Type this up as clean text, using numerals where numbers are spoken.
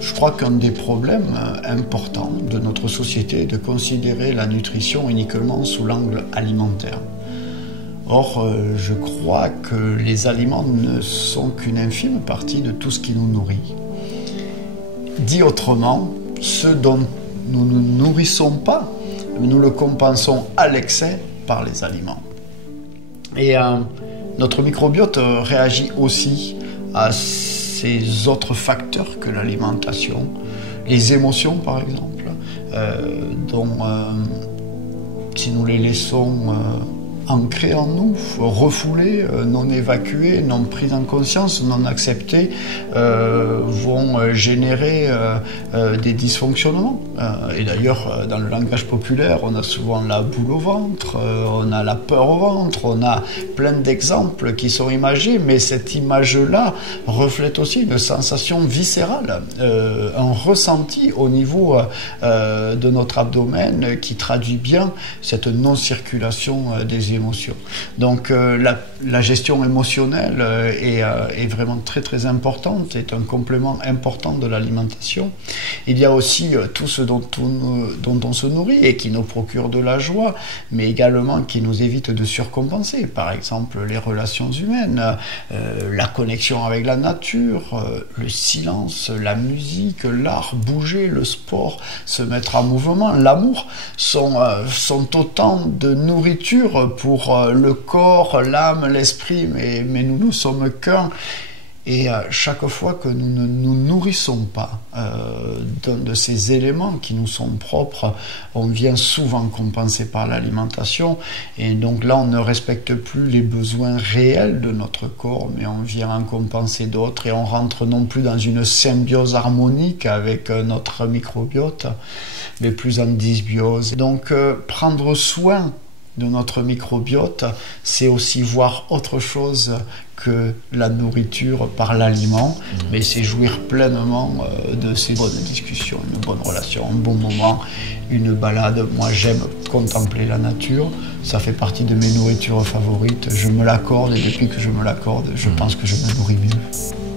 Je crois qu'un des problèmes importants de notre société est de considérer la nutrition uniquement sous l'angle alimentaire. Or, je crois que les aliments ne sont qu'une infime partie de tout ce qui nous nourrit. Dit autrement, ce dont nous ne nous nourrissons pas, nous le compensons à l'excès par les aliments. Et notre microbiote réagit aussi à ces autres facteurs que l'alimentation, les émotions par exemple, dont si nous les laissons ancrées en nous, refoulées, non évacuées, non prises en conscience, non acceptées, vont générer des dysfonctionnements. Et d'ailleurs, dans le langage populaire, on a souvent la boule au ventre, on a la peur au ventre, on a plein d'exemples qui sont imagés, mais cette image-là reflète aussi une sensation viscérale, un ressenti au niveau de notre abdomen qui traduit bien cette non-circulation des émotions. Donc la gestion émotionnelle est vraiment très très importante, est un complément important de l'alimentation. Il y a aussi tout ce dont on se nourrit et qui nous procure de la joie, mais également qui nous évite de surcompenser. Par exemple, les relations humaines, la connexion avec la nature, le silence, la musique, l'art, bouger, le sport, se mettre en mouvement, l'amour, sont autant de nourriture pour le corps, l'âme, l'esprit, mais nous ne sommes qu'un. Et chaque fois que nous ne nous nourrissons pas d'un de ces éléments qui nous sont propres, on vient souvent compenser par l'alimentation. Et donc là, on ne respecte plus les besoins réels de notre corps, mais on vient en compenser d'autres. Et on rentre non plus dans une symbiose harmonique avec notre microbiote, mais plus en dysbiose. Donc prendre soin de notre microbiote, c'est aussi voir autre chose que la nourriture par l'aliment, mais c'est jouir pleinement de ces bonnes discussions, une bonne relation, un bon moment, une balade. Moi, j'aime contempler la nature, ça fait partie de mes nourritures favorites, je me l'accorde et depuis que je me l'accorde, je pense que je me nourris mieux.